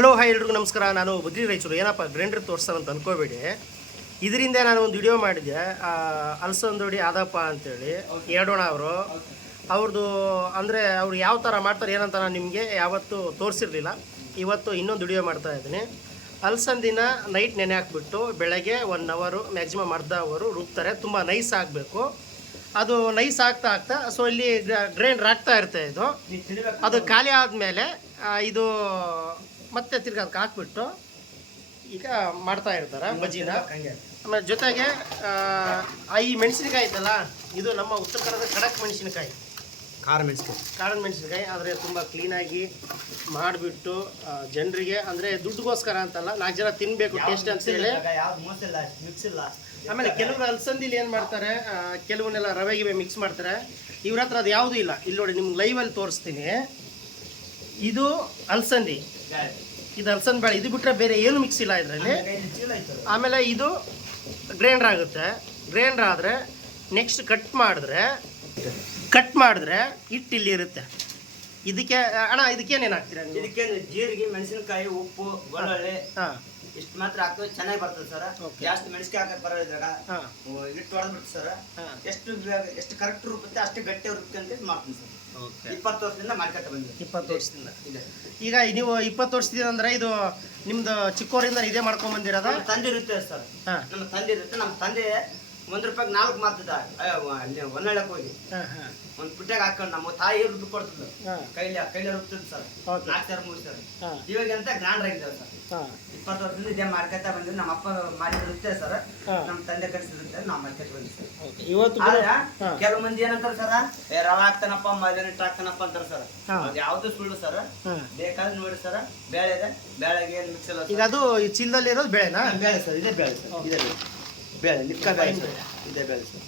Hello hi ಎಲ್ರಿಗೂ ನಮಸ್ಕಾರ. ನಾನು ಬದ್ರಿ ರೈಚೂರು. ಏನಪ್ಪ ಗ್ರೈಂಡರ್ ಅಂತ ಅನ್ಕೋಬೇಡಿ. ಇದರಿಂದ ನಾನು ಒಂದು ವಿಡಿಯೋ ಮಾಡಿದ್ದೆ. ಅಲ್ಸಂದೋಡಿ ಆದಪ್ಪ ಅಂತೇಳಿ. ಹೇಳೋಣ ಅವರು. ಅವ್ರದ್ದು ಅಂದರೆ ಅವ್ರು ಯಾವ ಥರ ಮಾಡ್ತಾರೆ ಏನಂತ ನಾನು ನಿಮಗೆ ಯಾವತ್ತು ತೋರಿಸಿರಲಿಲ್ಲ. ಇವತ್ತು ಇನ್ನೊಂದು ವಿಡಿಯೋ ಮಾಡ್ತಾ ಇದ್ದೀನಿ. ಅಲ್ಸಂದಿನ ನೈಟ್ ನೆನೆ ಹಾಕ್ಬಿಟ್ಟು ಬೆಳಗ್ಗೆ ಒನ್ ಅವರು ಮ್ಯಾಕ್ಸಿಮಮ್ ಅರ್ಧ ಅವರು ರುಬ್ತಾರೆ. ತುಂಬ ನೈಸ್ ಆಗಬೇಕು. ಅದು ನೈಸ್ ಆಗ್ತಾ ಆಗ್ತಾ ಸೊ ಇಲ್ಲಿ ಗ್ರೈಂಡ್ರ್ ಆಗ್ತಾ ಇರುತ್ತೆ ಇದು. ಅದು ಖಾಲಿ ಆದಮೇಲೆ ಇದು ಮತ್ತೆ ತಿರ್ಗಿ ಅದಕ್ಕೆ ಹಾಕ್ಬಿಟ್ಟು ಈಗ ಮಾಡ್ತಾ ಇರ್ತಾರೆ. ಬಜ್ಜಿನ ಆಮೇಲೆ ಜೊತೆಗೆ ಆ, ಈ ಮೆಣಸಿನಕಾಯಿ ಇದಲ್ಲ ಇದು ನಮ್ಮ ಉತ್ತರ ಕನ್ನಡದ ಖಡಕ್ ಮೆಣಸಿನಕಾಯಿ. ಖಾರ ಮೆಣಸಿನಕಾಯಿ. ಖಾರದ ಮೆಣಸಿನಕಾಯಿ ಆದರೆ ತುಂಬ ಕ್ಲೀನಾಗಿ ಮಾಡಿಬಿಟ್ಟು ಜನರಿಗೆ ಅಂದರೆ ದುಡ್ಡುಗೋಸ್ಕರ ಅಂತಲ್ಲ ನಾಲ್ಕು ಜನ ತಿನ್ನಬೇಕು ಟೇಸ್ಟ್ ಅಂತ ಹೇಳಿ. ಆಮೇಲೆ ಕೆಲವರು ಅಲ್ಸಂದಿಲಿ ಏನು ಮಾಡ್ತಾರೆ ಕೆಲವನ್ನೆಲ್ಲ ರವೆ ಗಿವೆ ಮಿಕ್ಸ್ ಮಾಡ್ತಾರೆ. ಇವ್ರ ಹತ್ರ ಅದು ಯಾವುದೂ ಇಲ್ಲ. ಇಲ್ಲಿ ನೋಡಿ ನಿಮ್ಗೆ ಲೈವಲ್ಲಿ ತೋರಿಸ್ತೀನಿ. ಇದು ಅಲಸಂದಿ. ಇದು ಅಲ್ಸನ್ ಬೇಳೆ. ಇದು ಬಿಟ್ಟರೆ ಬೇರೆ ಏನು ಮಿಕ್ಸ್ ಇಲ್ಲ ಇದರಲ್ಲಿ. ಆಮೇಲೆ ಇದು ಗ್ರೈಂಡ್ರ್ ಆಗುತ್ತೆ. ಗ್ರೈಂಡ್ರ್ ಆದರೆ ನೆಕ್ಸ್ಟ್ ಕಟ್ ಮಾಡಿದ್ರೆ ಕಟ್ ಮಾಡಿದ್ರೆ ಹಿಟ್ಟು ಇಲ್ಲಿ ಇರುತ್ತೆ. ಇದಕ್ಕೆ ಅಣ್ಣ ಇದಕ್ಕೇನೇನು ಹಾಕ್ತೀರಾ ನೀವು? ಇದಕ್ಕೆ ಜೀರಿಗೆ ಮೆಣಸಿನಕಾಯಿ ಉಪ್ಪು ಬೆಳ್ಳುಳ್ಳಿ ಹಾಂ. ಇಷ್ಟು ಮಾತ್ರ ಹಾಕಿದ್ರೆ ಚೆನ್ನಾಗಿ ಬರ್ತದೆ ಸರ್. ಜಾಸ್ತಿ ಮೆಣಸಿನಕಾಯಿ ಹಾಕಕ್ಕೆ ಬರಲ್ಲ ಇದ್ರಾಗ. ಹಾಂ. ಹಿಟ್ಟು ಹೊಡೆದ್ಬಿಟ್ಟು ಸರ್. ಹಾಂ. ಎಷ್ಟು ಎಷ್ಟು ಕರೆಕ್ಟ್ ರುಬ್ಬುತ್ತೆ ಅಷ್ಟು ಗಟ್ಟಿ ರುಬ್ಬುತ್ತೆ ಅಂತ ಮಾಡ್ತೀನಿ ಸರ್. ಇಪ್ಪತ್ತು ವರ್ಷದಿಂದ ಮಾರ್ಕೆಟ್ ಬಂದಿದೆ. ಇಪ್ಪತ್ತು ವರ್ಷದಿಂದ ಇದೆ ಈಗ ನೀವು ಇಪ್ಪತ್ತು ವರ್ಷದಿಂದ ಅಂದ್ರೆ ಇದು ನಿಮ್ದು ಚಿಕ್ಕವರಿಂದ ಇದೇ ಮಾಡ್ಕೊಂಡ್ ಬಂದಿರೋದ? ತಂದೆ ಇರುತ್ತೆ ಸರ್. ನಮ್ಮ ತಂದೆ ಇರುತ್ತೆ. ನಮ್ಮ ತಂದೆ ಒಂದ್ ರೂಪಾಯಿ ನಾಲ್ಕು ಮಾರ್ತಿದ್ದ ಒಂದೆಳಕ್ ಹೋಗಿ. ಒಂದ್ ಪುಟ್ಟಾಗ ಹಾಕೊಂಡು ನಮ್ಮ ತಾಯಿ ರುಬ್ಬಿ ಕೊಡ್ತದ ಕೈಲ ಕೈಲಿ ರುಬ್ತಿದ್ ಸರ್. ನಾಲ್ಕು ಸಾವಿರ ಮೂರು ಸಾವಿರ. ಹಾ. ಇವಾಗ ಅಂತ ಗ್ರ್ಯಾಂಡ್ ಆಗಿದ್ದಾವೆ ಸರ್ ಇಪ್ಪತ್ತು ವರ್ಷದಿಂದ ಇದೇ ಮಾರ್ಕೆಟ್ ಬಂದಿದ್ದು ನಮ್ಮ ಅಪ್ಪ ಮಾಡಿರುತ್ತೆ ಸರ್. ನಮ್ಮ ತಂದೆ ಕಲಿಸಿರುತ್ತೆ ನಾವು ಮಾರ್ಕೆಟ್ ಬಂದಿವಿ ಸರ್. ಇವತ್ತು ಕೆಲವು ಮಂದಿ ಏನಂತಾರ ಸರ್? ಏ ರವ ಹಾಕ್ತಾನಪ್ಪ ಮಧ್ಯಾಹ್ನ ಹಿಟ್ಟು ಹಾಕ್ತಾನಪ್ಪ ಅಂತಾರ ಸರ್. ಅದು ಯಾವ್ದು ಸುಳ್ಳು ಸರ್? ಬೇಕಾದ್ರೆ ನೋಡಿ ಸರ್. ಬೇಳೆ ಇದೆ. ಬೇಳೆಗೆ ಏನು ಮಿಕ್ಸ್ ಇಲ್ಲ ಅದು ಚೀಲದಲ್ಲಿ ಇರೋದು ಬೇಳೆನಾ? ಬೇಳೆ ಸರ್ ಇದೇ ಬೇಳೆ ಸರ್. ಇದೇ ಬೇಳೆ ನಿಕ್ಕ ಬೇಳೆ ಸರ್. ಇದೇ ಬೇಳೆ ಸರ್.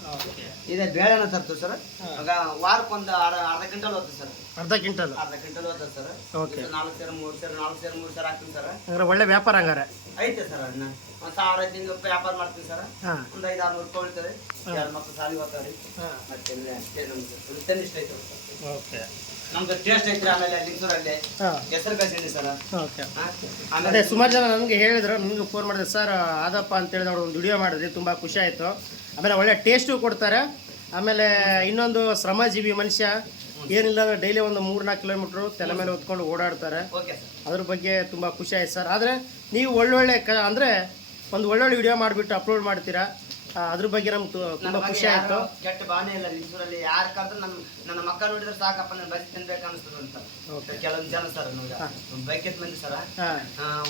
ಇದೇ ಬೇಳೆನ ತರ್ತೀವಿ ಸರ್. ಆಗ ವಾರಕ್ಕೊಂದು ಅರ್ಧ ಅರ್ಧ ಕ್ವಿಂಟಲ್ ಹೋಗ್ತದೆ ಸರ್. ಅರ್ಧ ಕ್ವಿಂಟಲ್. ಅರ್ಧ ಕ್ವಿಂಟಲ್ ಹೋಗ್ತದೆ ಸರ್. ಓಕೆ. ನಾಲ್ಕು ಸೇರು ಮೂರು ಸೇರು ನಾಲ್ಕು ಸೇರು ಮೂರು ಸೇರು ಹಾಕ್ತೀನಿ ಸರ್. ಒಳ್ಳೆ ವ್ಯಾಪಾರ ಹಂಗಾರೆ. ಐತೆ ಸರ್ ಅಣ್ಣ ಒಂದು ಸಾವಿರ ಐದು ರೂಪಾಯಿ ವ್ಯಾಪಾರ ಮಾಡ್ತೀನಿ ಸರ್. ಒಂದು ಐದು ಆರು ರೂಪಾಯಿ ಉಳಿತದೆ. ಹಾ. ಎರಡು ಮಕ್ಕಳು ಸಾಲಿ ಹೋಗ್ತಾರೆ. ಹಾ. ಮತ್ತೆ ಉಳಿತಾನೆ ಇಷ್ಟ ಐತೆ ಓಕೆ. ನಮ್ದು ಟೇಸ್ಟ್ ಐತ್ರಿ ಆಮೇಲೆ ಲಿಂಗಸೂರಲ್ಲಿ ಹಾ. ಹೆಸರು ಕಳ್ಸೀನಿ ಸರ್. ಓಕೆ. ಅದೇ ಆಮೇಲೆ ಸುಮಾರು ಜನ ನನಗೆ ಹೇಳಿದ್ರು ನಿಮಗೆ ಫೋನ್ ಮಾಡಿದೆ ಸರ್ ಆದಪ್ಪ ಅಂತ ಹೇಳಿದ ಅವ್ರು ಒಂದು ವಿಡಿಯೋ ಮಾಡಿದ್ರಿ ತುಂಬ ಖುಷಿ ಆಯಿತು. ಆಮೇಲೆ ಒಳ್ಳೆ ಟೇಸ್ಟು ಕೊಡ್ತಾರೆ. ಆಮೇಲೆ ಇನ್ನೊಂದು ಶ್ರಮಜೀವಿ ಮನುಷ್ಯ ಏನಿಲ್ಲ ಅಂದ್ರೆ ಡೈಲಿ ಒಂದು ಮೂರು ನಾಲ್ಕು ಕಿಲೋಮೀಟ್ರು ತಲೆ ಮೇಲೆ ಹೊತ್ಕೊಂಡು ಓಡಾಡ್ತಾರೆ. ಓಕೆ ಸರ್ ಅದ್ರ ಬಗ್ಗೆ ತುಂಬ ಖುಷಿ ಆಯ್ತು ಸರ್ ಆದರೆ ನೀವು ಒಳ್ಳೊಳ್ಳೆ ಕ ಅಂದರೆ ಒಂದು ಒಳ್ಳೊಳ್ಳೆ ವಿಡಿಯೋ ಮಾಡಿಬಿಟ್ಟು ಅಪ್ಲೋಡ್ ಮಾಡ್ತೀರಾ? ಅದ್ರ ಬಗ್ಗೆ ನಮ್ಗೆ ತುಂಬಾ ಖುಷಿ ಆಯಿತು. ಕೆಟ್ಟ ಭಾವನೆ ಇಲ್ಲ ನಿಮ್ಮೂರಲ್ಲಿ ಯಾರ ಕಾದ್ರೆ ನನ್ನ ನನ್ನ ಮಕ್ಕ ನೋಡಿದ್ರೆ ಸಾಕಪ್ಪ ನಾನು ಬೈಕ್ ತಿನ್ಬೇಕು ಅನಿಸ್ತದೆ ಅಂತ. ಕೆಲವೊಂದು ಜನ ಸರ್ ನಮ್ಗೆ. ಬೈಕ್ ಎತ್ ಮಂದಿ ಸರ್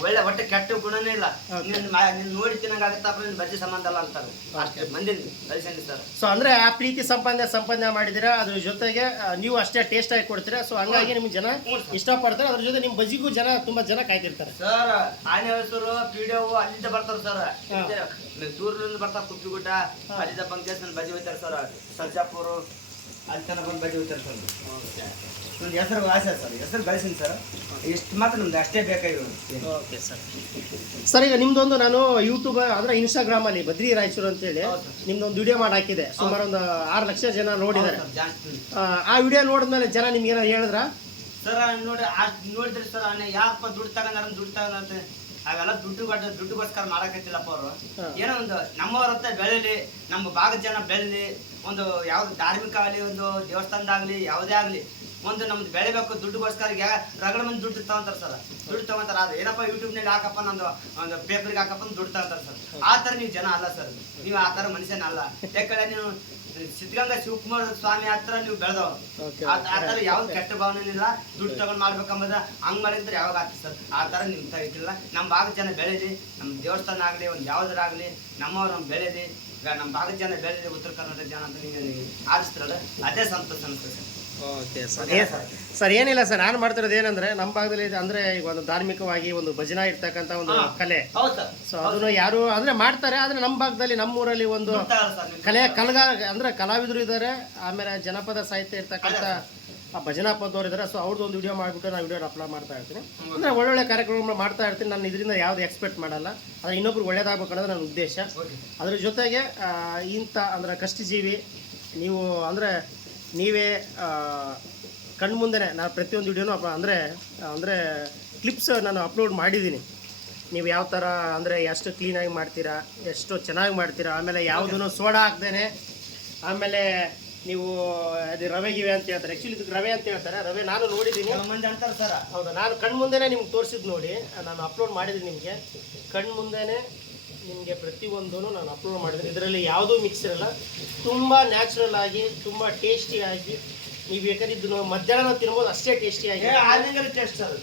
ಒಳ್ಳೆ ಒಟ್ಟೆ ಕೆಟ್ಟ ಗುಣನೇ ಇಲ್ಲ. ನಿನ್ನ ನೀನ್ ನೋಡಿ ತಿನ್ನಂಗಾಗತ್ತಪ್ಪ ನಿನ್ ಬಜ್ಜಿ ಸಂಬಂಧ ಅಲ್ಲ ಅಂತಾರೆ. ಅಷ್ಟೇ ಮಂದಿ ಕಳಿಸಂಡಿ ಸರ್. ಸೊ ಅಂದ್ರೆ ಆ ಪ್ರೀತಿ ಸಂಬಂಧ ಸಂಪಾದನೆ ಮಾಡಿದ್ದೀರಾ? ಅದ್ರ ಜೊತೆಗೆ ನೀವು ಅಷ್ಟೇ ಟೇಸ್ಟ್ ಆಗಿ ಕೊಡ್ತೀರಾ? ಸೊ ಹಂಗಾಗಿ ನಿಮ್ಗೆ ಜನ ಇಷ್ಟಪಡ್ತಾರೆ. ಅದ್ರ ಜೊತೆ ನಿಮ್ಮ ಬಜ್ಜಿಗೂ ಜನ ತುಂಬಾ ಜನ ಕಾಯ್ತಿರ್ತಾರೆ. ಸರ್ ಆನೆ ಹೆಸರು ಪಿಡಿಒ ಅಲ್ಲಿಂದ ಬರ್ತಾರ ಸರ್. ದೂರದಿಂದ ಬರ್ತಾರ ಕುಪ್ಪಿಗುಡ್ಡ ಅಲ್ಲಿಂದ ಬಂದ್ ನನ್ನ ಬಜಿ ಹೋಯ್ತಾರೆ ಸರ್ ಸರ್ಜಾಪುರ ಅಲ್ಲಿ ತನಕ ಬಂದು ಬಜಿ ಹೋಯ್ತಾರೆ ಸರ್. ನನ್ನ ಹೆಸರು ಆಸೆ ಸರ್ ಹೆಸರು ಗಳಿಸಿನಿ ಸರ್. ಇಷ್ಟು ಮಾತ್ರ ನಮ್ದು ಅಷ್ಟೇ ಬೇಕಾಗಿರೋದು ಓಕೆ ಸರ್. ಸರ್ ಈಗ ನಿಮ್ದೊಂದು ನಾನು ಯೂಟ್ಯೂಬ್ ಅಂದ್ರೆ ಇನ್ಸ್ಟಾಗ್ರಾಮ್ ಅಲ್ಲಿ ಬದ್ರಿ ರಾಯಚೂರು ಅಂತೇಳಿ ಹೇಳಿ ನಿಮ್ದು ನಿಮ್ದೊಂದು ವಿಡಿಯೋ ಮಾಡಿ ಹಾಕಿದೆ ಸುಮಾರು ಒಂದು ಆರು ಲಕ್ಷ ಜನ ನೋಡಿದ್ದಾರೆ. ಜಾಸ್ತಿ ಆ, ಆ ವಿಡಿಯೋ ನೋಡಿದ್ಮೇಲೆ ಜನ ನಿಮ್ಗೆ ಏನಾದ್ರು ಹೇಳಿದ್ರ? ಸರ್ ನೋಡಿ ನೋಡಿದ್ರೆ ನೋಡಿದ್ರಿ ಸರ್ ಅಣ್ಣ ಯಾರಪ್ಪ ದುಡ್ಡು ತಗೊಂಡಾರ ದುಡ್ಡು ತಗೊಂಡ ಅವೆಲ್ಲ ದುಡ್ಡು ಕೊಟ್ಟ ದುಡ್ಡುಗೋಸ್ಕರ ಮಾಡಕತ್ತಿಲ್ಲಪ್ಪ ಅವರು. ಏನೋ ಒಂದು ನಮ್ಮವರಂತ ಬೆಳೀಲಿ ನಮ್ಮ ಭಾಗದ ಜನ ಬೆಳೀಲಿ ಒಂದು ಯಾವ್ದು ಧಾರ್ಮಿಕ ಆಗಲಿ ಒಂದು ದೇವಸ್ಥಾನದಾಗಲಿ ಯಾವುದೇ ಆಗಲಿ ಒಂದು ನಮ್ದು ಬೆಳಿಬೇಕು ದುಡ್ಡುಗೋಸ್ಕರ ರಗಡ ಮಂದಿ ದುಡ್ಡು ತಗೊಂತಾರ ಸರ್. ದುಡ್ಡು ತಗೊಂತಾರ ಅದು ಏನಪ್ಪ ಯೂಟ್ಯೂಬ್ನಲ್ಲಿ ಹಾಕಪ್ಪ ನಂದು ಒಂದು ಪೇಪರ್ಗೆ ಹಾಕಪ್ಪ ದುಡ್ಡು ತಗೊಂತಾರ ಸರ್. ಆ ಥರ ನೀವು ಜನ ಅಲ್ಲ ಸರ್. ನೀವು ಆ ತರ ಮನುಷ್ಯನ ಅಲ್ಲ ಯಾಕಂದ್ರೆ ನೀವು ಸಿದ್ಧಗಂಗಾ ಶಿವಕುಮಾರ ಸ್ವಾಮಿ ಹತ್ರ ನೀವು ಬೆಳೆದವ್ ಆತರ ಯಾವ್ದು ಕೆಟ್ಟ ಭಾವನೆ ಇಲ್ಲ ದುಡ್ಡು ತಗೊಂಡ್ ಮಾಡ್ಬೇಕಂಬದ ಹಂಗ್ ಮಾಡಿದ್ರೆ ಯಾವಾಗ ಆಗ್ತದೆ ಸರ್? ಆತರ ನಿಮ್ ಇಟ್ಟಿಲ್ಲ ನಮ್ಮ ಭಾಗದ ಜನ ಬೆಳೀಲಿ ನಮ್ಮ ದೇವಸ್ಥಾನ ಆಗ್ಲಿ ಒಂದ್ ಯಾವ್ದಾರಾಗಲಿ ನಮ್ಮವ್ರು ನಮ್ ಬೆಳೀಲಿ ಈಗ ನಮ್ಮ ಭಾಗದ ಜನ ಬೆಳೀಲಿ ಉತ್ತರ ಕರ್ನಾಟಕ ಜನ ಅಂತ ನೀವು ಆರಿಸ್ತಿರಲ್ಲ ಅದೇ ಸಂತೋಷ ಅನ್ಸುತ್ತೆ ಸರ್. Okay sir. ಸರ್ ಏನಿಲ್ಲ ಸರ್ ನಾನು ಮಾಡ್ತಿರೋದು ಏನಂದ್ರೆ ನಮ್ಮ ಭಾಗದಲ್ಲಿ ಇದು ಅಂದ್ರೆ ಈಗ ಒಂದು ಧಾರ್ಮಿಕವಾಗಿ ಒಂದು ಭಜನಾ ಇರ್ತಕ್ಕಂತ ಒಂದು ಕಲೆ. ಸೊ ಅದನ್ನ ಯಾರು ಅಂದ್ರೆ ಮಾಡ್ತಾರೆ ಆದ್ರೆ ನಮ್ಮ ಭಾಗದಲ್ಲಿ ನಮ್ಮೂರಲ್ಲಿ ಒಂದು ಕಲೆ ಕಲಗಾರ ಅಂದ್ರೆ ಕಲಾವಿದರು ಇದ್ದಾರೆ ಆಮೇಲೆ ಜನಪದ ಸಾಹಿತ್ಯ ಇರ್ತಕ್ಕಂಥ ಆ ಭಜನಾ ಪದವರು ಇದ್ದಾರೆ ಸೊ ಅವ್ರದ್ದು ಒಂದು ವಿಡಿಯೋ ಮಾಡಿಬಿಟ್ಟು ನಾನು ವಿಡಿಯೋ ಅಪ್ಲೋಡ್ ಮಾಡ್ತಾ ಇರ್ತೀನಿ. ಅಂದ್ರೆ ಒಳ್ಳೊಳ್ಳೆ ಕಾರ್ಯಕ್ರಮಗಳು ಮಾಡ್ತಾ ಇರ್ತೀನಿ. ನಾನು ಇದರಿಂದ ಯಾವ್ದು ಎಕ್ಸ್ಪೆಕ್ಟ್ ಮಾಡಲ್ಲ. ಆದರೆ ಇನ್ನೊಬ್ರು ಒಳ್ಳೇದಾಗಬೇಕು ಅನ್ನೋದು ನನ್ನ ಉದ್ದೇಶ. ಅದ್ರ ಜೊತೆಗೆ ಇಂಥ ಅಂದ್ರೆ ಕಷ್ಟಜೀವಿ ನೀವು ಅಂದರೆ ನೀವೇ ಕಣ್ಮುಂದೆನೆ ನಾನು ಪ್ರತಿಯೊಂದು ವಿಡಿಯೋನು ಅಂದರೆ ಅಂದರೆ ಕ್ಲಿಪ್ಸ್ ನಾನು ಅಪ್ಲೋಡ್ ಮಾಡಿದ್ದೀನಿ. ನೀವು ಯಾವ ಥರ ಅಂದರೆ ಎಷ್ಟು ಕ್ಲೀನಾಗಿ ಮಾಡ್ತೀರಾ ಎಷ್ಟು ಚೆನ್ನಾಗಿ ಮಾಡ್ತೀರಾ ಆಮೇಲೆ ಯಾವುದನ್ನು ಸೋಡಾ ಹಾಕ್ದೇನೆ ಆಮೇಲೆ ನೀವು ಅದು ರವೆ ಗಿವೆ ಅಂತ ಹೇಳ್ತಾರೆ. ಆ್ಯಕ್ಚುಲಿ ಇದಕ್ಕೆ ರವೆ ಅಂತ ಹೇಳ್ತಾರೆ. ರವೆ ನಾನು ನೋಡಿದ್ದೀನಿ. ಮಂದಿ ಅಂತಾರೆ ಸರ್. ಹೌದು? ನಾನು ಕಣ್ಮುಂದೆ ಮುಂದೆನೇ ನಿಮ್ಗೆ ತೋರಿಸಿದ್ದು ನೋಡಿ. ನಾನು ಅಪ್ಲೋಡ್ ಮಾಡಿದ್ದೀನಿ ನಿಮಗೆ. ಕಣ್ಮುಂದೆ ಮುಂದೆನೇ ನಿಮಗೆ ಪ್ರತಿಯೊಂದೂ ನಾನು ಅಪ್ಲೋಡ್ ಮಾಡಿದ್ದೀನಿ. ಇದರಲ್ಲಿ ಯಾವುದೂ ಮಿಕ್ಸ್ ಇರಲ್ಲ. ತುಂಬ ನ್ಯಾಚುರಲ್ ಆಗಿ ತುಂಬ ಟೇಸ್ಟಿಯಾಗಿ ನೀವು ಬೇಕಾದ್ರೆ ಇದನ್ನು ಮಧ್ಯಾಹ್ನ ತಿನ್ಬೋದು ಅಷ್ಟೇ ಟೇಸ್ಟಿಯಾಗಿ ಆಲಿಂಗಲ್ ಟೇಸ್ಟ್ ಸರ್.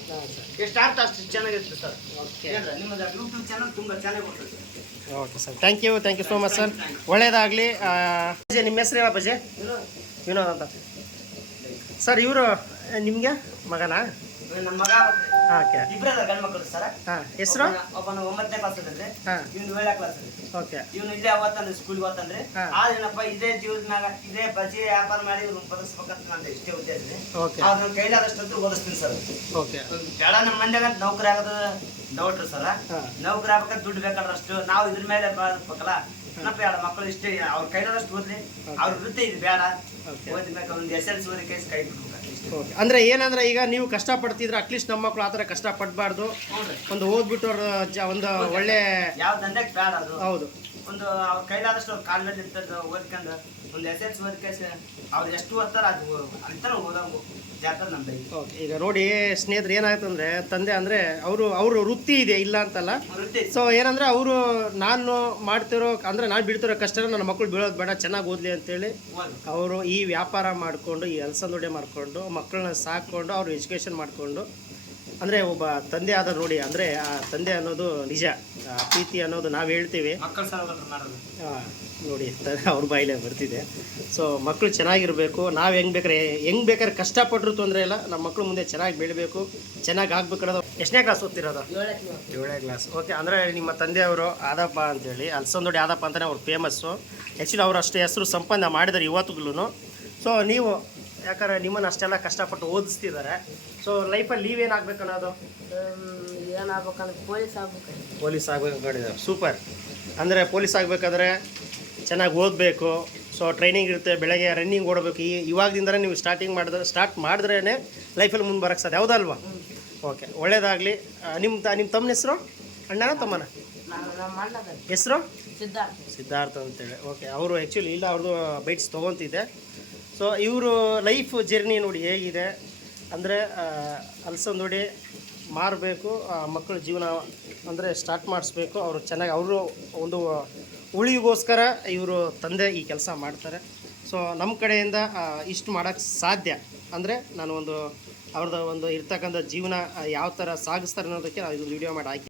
ಎಷ್ಟು ಆಗ್ತಾ ಅಷ್ಟು ಚೆನ್ನಾಗಿರುತ್ತೆ ಸರ್. ಓಕೆ ನಿಮ್ಮದು ಯೂಟ್ಯೂಬ್ ಚಾನಲ್ ತುಂಬ ಚೆನ್ನಾಗಿ ಬರ್ತದೆ okay sir thank you thank you so much sir ಒಳ್ಳೇದಾಗಲಿ. ಬಜೆ ನಿಮ್ಮ ಹೆಸರು ಹೇಳ ಬಜೆ ವಿನೋದ್ ಅಂತ. ಸರ್ ಇವರು ನಿಮಗೆ ಮಗನಾ? ನಮ್ಮ ಮಗ. ಓಕೆ. ಗಂಡು ಮಕ್ಕಳು ಸರ್? ಹೆಸರು? ಒಬ್ಬನು ಒಂಬತ್ತನೇ ಕ್ಲಾಸ್ ಇವನು ಏಳನೇ ಕ್ಲಾಸ್ ಓಕೆ. ಇವನು ಇಲ್ಲೇ ಸ್ಕೂಲ್ಗೆ. ಆದ್ರೇನಪ್ಪ ಇದೇ ಜೀವನದಾಗ ಇದೇ ಬಜಿ ವ್ಯಾಪಾರ ಮಾಡಿ ಇವ್ರು ಇಷ್ಟೇ ಉದ್ದೇಶ ಓಕೆ. ಅವ್ರು ನನ್ನ ಕೈಲಾದಷ್ಟು ಓದಿಸ್ತೀನಿ ಸರ್. ಓಕೆ. ಬೇಡ ನಮ್ಮ ಮಂದ್ಯಾಗ ನೌಕರಿ ಆಗೋದು ಸರ್. ನೌಕರಿ ದುಡ್ಡು ಬೇಕಾದ್ರೆ ಅಷ್ಟು. ನಾವು ಇದ್ರ ಮೇಲೆ ಬಾಳ್ಬೇಕಲ್ಲ ಮಕ್ಕಳು ಇಷ್ಟೇ ಅವ್ರ ಕೈಲಾದಷ್ಟು ಓದ್ಲಿ. ಅವ್ರ ವೃತ್ತಿ ಇದು ಬೇಡ. ಓದ್ಬೇಕು ಒಂದು ಎಸ್ ಎಲ್ ಸಿ ಓದಿ ಕೇಸ್ ಕೈ ಬಿಡ್ಬೇಕು ಇಷ್ಟೇ. ಓಕೆ ಅಂದರೆ ಏನಂದ್ರೆ ಈಗ ನೀವು ಕಷ್ಟಪಡ್ತಿದ್ರೆ ಅಟ್ಲೀಸ್ಟ್ ನಮ್ಮ ಮಕ್ಕಳು ಆ ಥರ ಕಷ್ಟಪಡಬಾರ್ದು. ಒಂದು ಓದ್ಬಿಟ್ಟು ಅವ್ರ ಜ ಒಂದು ಒಳ್ಳೆ ಹೌದು. ಒಂದು ಅವ್ರ ಕೈಲಾದಷ್ಟು ಅವ್ರ ಕಾಲ ಮೇಲೆ ಇರ್ತದ ಓದ್ಕೊಂಡು ಒಂದು ಎಸ್ ಎಸ್ ಸಿ ಓದ್ಕೇಸಿ ಅವ್ರು ಎಷ್ಟು ಓದ್ತಾರ ಅದು ಅಂತಾನೆ ಓದಂಗು. ಜಾತ್ರೆ ನಮ್ಮ ಓಕೆ ಈಗ ನೋಡಿ ಸ್ನೇಹಿತರು ಏನಾಯ್ತಂದ್ರೆ ತಂದೆ ಅಂದ್ರೆ ಅವರು ಅವರು ವೃತ್ತಿ ಇದೆ ಇಲ್ಲ ಅಂತಲ್ಲ. ವೃತ್ತಿ. ಸೊ ಏನಂದ್ರೆ ಅವರು ನಾನು ಮಾಡ್ತಿರೋ ಅಂದ್ರೆ ನಾನು ಬಿಡ್ತಿರೋ ಕಷ್ಟ ನನ್ನ ಮಕ್ಕಳು ಬೀಳೋದು ಬೇಡ ಚೆನ್ನಾಗಿ ಓದ್ಲಿ ಅಂತೇಳಿ ಅವರು ಈ ವ್ಯಾಪಾರ ಮಾಡಿಕೊಂಡು ಈ ಅಲಸಂದೊಡೆ ಮಾಡಿಕೊಂಡು ಮಕ್ಕಳನ್ನ ಸಾಕೊಂಡು ಅವರು ಎಜುಕೇಷನ್ ಮಾಡಿಕೊಂಡು ಅಂದರೆ ಒಬ್ಬ ತಂದೆ ಆದ ನೋಡಿ ಅಂದರೆ ಆ ತಂದೆ ಅನ್ನೋದು ನಿಜ. ಆ ಪ್ರೀತಿ ಅನ್ನೋದು ನಾವು ಹೇಳ್ತೀವಿ. ನೋಡಿ ಅವ್ರ ಬಾಯಿಲೆ ಬರ್ತಿದೆ. ಸೊ ಮಕ್ಕಳು ಚೆನ್ನಾಗಿರಬೇಕು. ನಾವು ಹೆಂಗೆ ಬೇಕಾರೆ ಹೆಂಗೆ ಬೇಕಾದ್ರೆ ಕಷ್ಟಪಟ್ಟರು ತೊಂದರೆ ಇಲ್ಲ. ನಮ್ಮ ಮಕ್ಕಳು ಮುಂದೆ ಚೆನ್ನಾಗಿ ಬೆಳಿಬೇಕು. ಚೆನ್ನಾಗಿ ಆಗ್ಬೇಕನ್ನೋದು ಎಷ್ಟನೇ ಕ್ಲಾಸ್ ಓದ್ತಿರೋದು? ಏಳನೇ ಕ್ಲಾಸ್ ಓಕೆ ಅಂದರೆ ನಿಮ್ಮ ತಂದೆಯವರು ಆದಪ್ಪ ಅಂತೇಳಿ ಅಲ್ಸಂದೋಡಿ ಆದಪ್ಪ ಅಂತಲೇ ಅವ್ರು ಫೇಮಸ್ಸು ಆ್ಯಕ್ಚುಲಿ ಅವ್ರು ಅಷ್ಟು ಹೆಸರು ಸಂಪನ್ನ ಮಾಡಿದ್ದಾರೆ ಇವತ್ತುಗಳು ಸೊ ನೀವು ಯಾಕಂದ್ರೆ ನಿಮ್ಮನ್ನು ಅಷ್ಟೆಲ್ಲ ಕಷ್ಟಪಟ್ಟು ಓದಿಸ್ತಿದ್ದಾರೆ. ಸೊ ಲೈಫಲ್ಲಿ ನೀವೇನಾಗಬೇಕು ಅನ್ನೋದು? ಏನಾಗ್ಬೇಕಂದ್ರೆ ಪೊಲೀಸ್ ಆಗ್ಬೇಕು ಪೊಲೀಸ್ ಆಗಬೇಕು ಸೂಪರ್ ಅಂದರೆ ಪೊಲೀಸ್ ಆಗಬೇಕಾದ್ರೆ ಚೆನ್ನಾಗಿ ಓದಬೇಕು. ಸೊ ಟ್ರೈನಿಂಗ್ ಇರುತ್ತೆ ಬೆಳಗ್ಗೆ ರನ್ನಿಂಗ್ ಓಡಬೇಕು. ಈ ಇವಾಗದಿಂದಲೇ ನೀವು ಸ್ಟಾರ್ಟಿಂಗ್ ಮಾಡಿದ್ರೆ ಸ್ಟಾರ್ಟ್ ಮಾಡಿದ್ರೇ ಲೈಫಲ್ಲಿ ಮುಂದೆ ಬರೋಕ್ಕೆ ಸಾಧ್ಯ. ಹೌದಲ್ವಾ ಓಕೆ ಒಳ್ಳೇದಾಗಲಿ. ನಿಮ್ಮ ತ ನಿಮ್ಮ ತಮ್ಮನ ಹೆಸರು? ಅಣ್ಣನ ತಮ್ಮನ? ಹೆಸರು? ಸಿದ್ಧಾರ್ಥ. ಸಿದ್ಧಾರ್ಥ ಅಂತೇಳಿ. ಓಕೆ ಅವರು ಆ್ಯಕ್ಚುಲಿ ಇಲ್ಲ ಅವ್ರದ್ದು ಬೈಟ್ಸ್ ತೊಗೊತಿದ್ದೆ. ಸೊ ಇವರು ಲೈಫ್ ಜರ್ನಿ ನೋಡಿ ಹೇಗಿದೆ. ಅಂದರೆ ಅಲಸಂದೊಡಿ ಮಾರಬೇಕು ಮಕ್ಕಳ ಜೀವನ ಅಂದರೆ ಸ್ಟಾರ್ಟ್ ಮಾಡಿಸ್ಬೇಕು. ಅವರು ಚೆನ್ನಾಗಿ, ಅವರು ಒಂದು ಉಳಿಗೋಸ್ಕರ ಇವರು ತಂದೆ ಈ ಕೆಲಸ ಮಾಡ್ತಾರೆ. ಸೊ ನಮ್ಮ ಕಡೆಯಿಂದ ಇಷ್ಟು ಮಾಡೋಕ್ಕೆ ಸಾಧ್ಯ. ಅಂದರೆ ನಾನು ಒಂದು ಅವ್ರದ್ದು ಒಂದು ಇರ್ತಕ್ಕಂಥ ಜೀವನ ಯಾವ ಥರ ಸಾಗಿಸ್ತಾರೆ ಅನ್ನೋದಕ್ಕೆ ನಾವು ಇದೊಂದು ವಿಡಿಯೋ ಮಾಡಿ ಹಾಕಿ